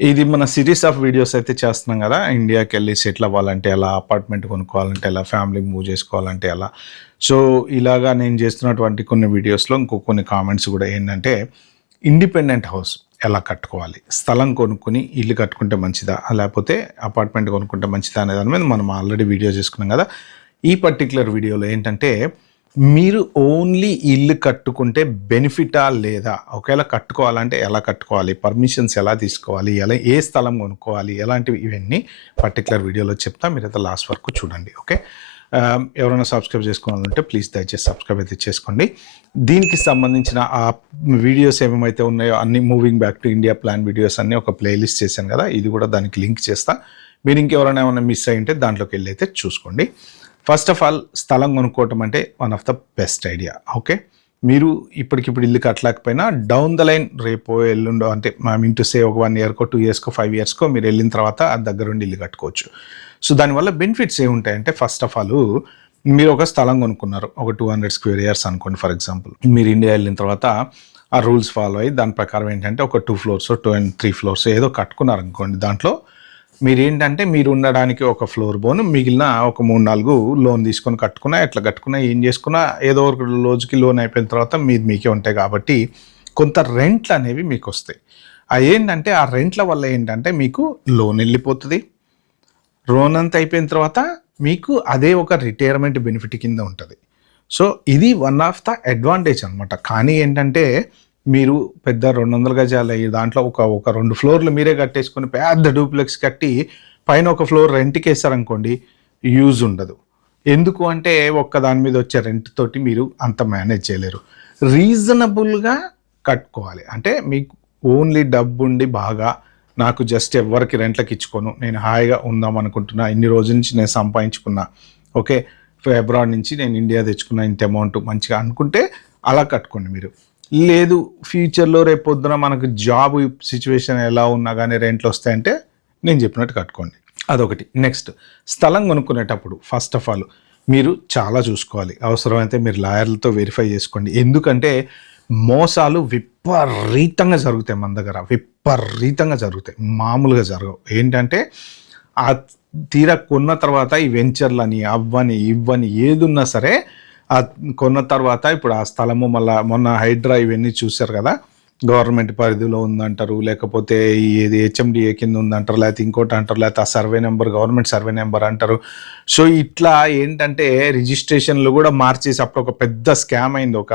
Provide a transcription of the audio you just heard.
ఇది మన series of videos అయితే చేస్తున్నాం కదా! ఇండియాకెళ్ళి సెటిల్ అవ్వాలంటే ఎలా, అపార్ట్మెంట్ కొనుక్కోవాలంటే ఎలా, ఫ్యామిలీ మూవ్ చేసుకోవాలంటే ఎలా. సో, ఇలాగా నేను చేస్తున్నటువంటి కొన్ని వీడియోస్‌లో కొన్ని కామెంట్స్ కూడా ఏంటంటే, ఇండిపెండెంట్ హౌస్ ఎలా కట్టుకోవాలి? స్థలం కొనుక్కొని ఇల్లు కట్టుకుంటే మంచిదా? లేకపోతే అపార్ట్మెంట్ కొనుక్కుంటే మంచిదా? అనే దాని మీద మనం ఆల్రెడీ వీడియో చేసుకున్నాం కదా! ఈ పర్టిక్యులర్ వీడియోలో ఏంటంటే, మీరు ఓన్లీ ఇల్లు కట్టుకుంటే బెనిఫిటా? లేదా? ఒకవేళ కట్టుకోవాలంటే ఎలా కట్టుకోవాలి? పర్మిషన్స్ ఎలా తీసుకోవాలి? ఏ స్థలం కొనుక్కోవాలి? ఎలాంటివి ఇవన్నీ పర్టిక్యులర్ వీడియోలో చెప్తా. మీరైతే లాస్ట్ వరకు చూడండి. ఓకే. ఎవరైనా సబ్స్క్రైబ్ చేసుకోవాలంటే ప్లీజ్ దయచేసి సబ్స్క్రైబ్ అయితే చేసుకోండి. దీనికి సంబంధించిన ఆ వీడియోస్ ఏమేమైతే ఉన్నాయో అన్ని moving back to India plan videos అన్నీ ఒక ప్లేలిస్ట్ చేశాను కదా! ఇది కూడా దానికి లింక్ చేస్తా. మీరు ఇంకెవరైనా ఏమైనా మిస్ అయ్యి ఉంటే దాంట్లోకి వెళ్ళి అయితే చూసుకోండి. ఫస్ట్ ఆఫ్ ఆల్ స్థలం కొనుక్కోవటం అంటే one of the best idea. Okay. మీరు ఇప్పటికిప్పుడు ఇల్లు కట్టలేకపోయినా డౌన్ ద లైన్ రేపో ఎల్లుండో అంటే మీన్ టు సే ఒక 1 ఇయర్కో 2 ఇయర్స్కో 5 ఇయర్స్కో మీరు వెళ్ళిన తర్వాత అది దగ్గరుండి ఇల్లు కట్టుకోవచ్చు. సో దానివల్ల బెనిఫిట్స్ ఏముంటాయంటే ఫస్ట్ ఆఫ్ ఆల్ మీరు ఒక స్థలం కొనుక్కున్నారు. ఒక 200 స్క్వేర్ ఇయర్స్ అనుకోండి ఫర్ ఎగ్జాంపుల్. మీరు ఇండియా వెళ్ళిన తర్వాత ఆ రూల్స్ ఫాలో అయ్యి దాని ప్రకారం ఏంటంటే ఒక 2 ఫ్లోర్స్ 2 అండ్ 3 ఫ్లోర్స్ ఏదో కట్టుకున్నారనుకోండి. దాంట్లో మీరేంటంటే మీరు ఉండడానికి ఒక ఫ్లోర్ బోన్ మిగిలిన ఒక 3-4 లోన్ తీసుకొని కట్టుకున్నా ఎట్లా కట్టుకున్నా ఏం చేసుకున్నా ఏదో ఒక రోజుకి లోన్ అయిపోయిన తర్వాత మీకే ఉంటాయి కాబట్టి కొంత రెంట్లు అనేవి మీకు వస్తాయి. ఏంటంటే ఆ రెంట్ల వల్ల ఏంటంటే మీకు లోన్ వెళ్ళిపోతుంది. లోన్ అంతా అయిపోయిన తర్వాత మీకు అదే ఒక రిటైర్మెంట్ బెనిఫిట్ కింద ఉంటుంది. సో ఇది వన్ ఆఫ్ ద అడ్వాంటేజ్ అనమాట. కానీ ఏంటంటే మీరు పెద్ద 200 గజాల దాంట్లో ఒక 2 ఫ్లోర్లు మీరే కట్టేసుకొని పెద్ద డూప్లెక్స్ కట్టి పైన ఒక ఫ్లోర్ రెంట్కి వేస్తారనుకోండి యూజ్ ఉండదు. ఎందుకు అంటే ఒక్క దాని మీద వచ్చే రెంట్ తోటి మీరు అంత మేనేజ్ చేయలేరు. రీజనబుల్గా కట్టుకోవాలి. అంటే మీకు ఓన్లీ డబ్బుండి బాగా నాకు జస్ట్ ఎవరికి రెంట్లకు ఇచ్చుకోను, నేను హాయిగా ఉందాం అనుకుంటున్నా, ఇన్ని రోజుల నుంచి నేను సంపాదించుకున్నా, ఓకే అబ్రాడ్ నుంచి నేను ఇండియా తెచ్చుకున్న ఇంత అమౌంట్ మంచిగా అనుకుంటే అలా కట్టుకోండి మీరు. లేదు ఫ్యూచర్లో రేపు పొద్దున మనకు జాబ్ సిచ్యువేషన్ ఎలా ఉన్నా కానీ రెంట్లు వస్తాయంటే నేను చెప్పినట్టు కట్టుకోండి. అదొకటి. నెక్స్ట్ స్థలం కొనుక్కునేటప్పుడు ఫస్ట్ ఆఫ్ ఆల్ మీరు చాలా చూసుకోవాలి. అవసరమైతే మీరు లాయర్లతో వెరిఫై చేసుకోండి. ఎందుకంటే మోసాలు విపరీతంగా జరుగుతాయి మన దగ్గర. విపరీతంగా జరుగుతాయి. మామూలుగా జరగవు. ఏంటంటే ఆ తీరా కొన్న తర్వాత ఈ వెంచర్లని అవ్వని ఇవ్వని ఏదున్నా సరే కొన్న తర్వాత ఇప్పుడు ఆ స్థలము మళ్ళీ మొన్న హైడ్రా ఇవన్నీ చూశారు కదా, గవర్నమెంట్ పరిధిలో ఉందంటారు, లేకపోతే ఇది హెచ్ఎండిఏ కింద ఉందంటారు, లేకపోతే ఇంకోటి అంటారు, లేకపోతే ఆ survey number government survey number అంటారు. సో ఇట్లా ఏంటంటే రిజిస్ట్రేషన్లు కూడా మార్చేసి అప్పుడు ఒక పెద్ద స్కామ్ అయింది. ఒక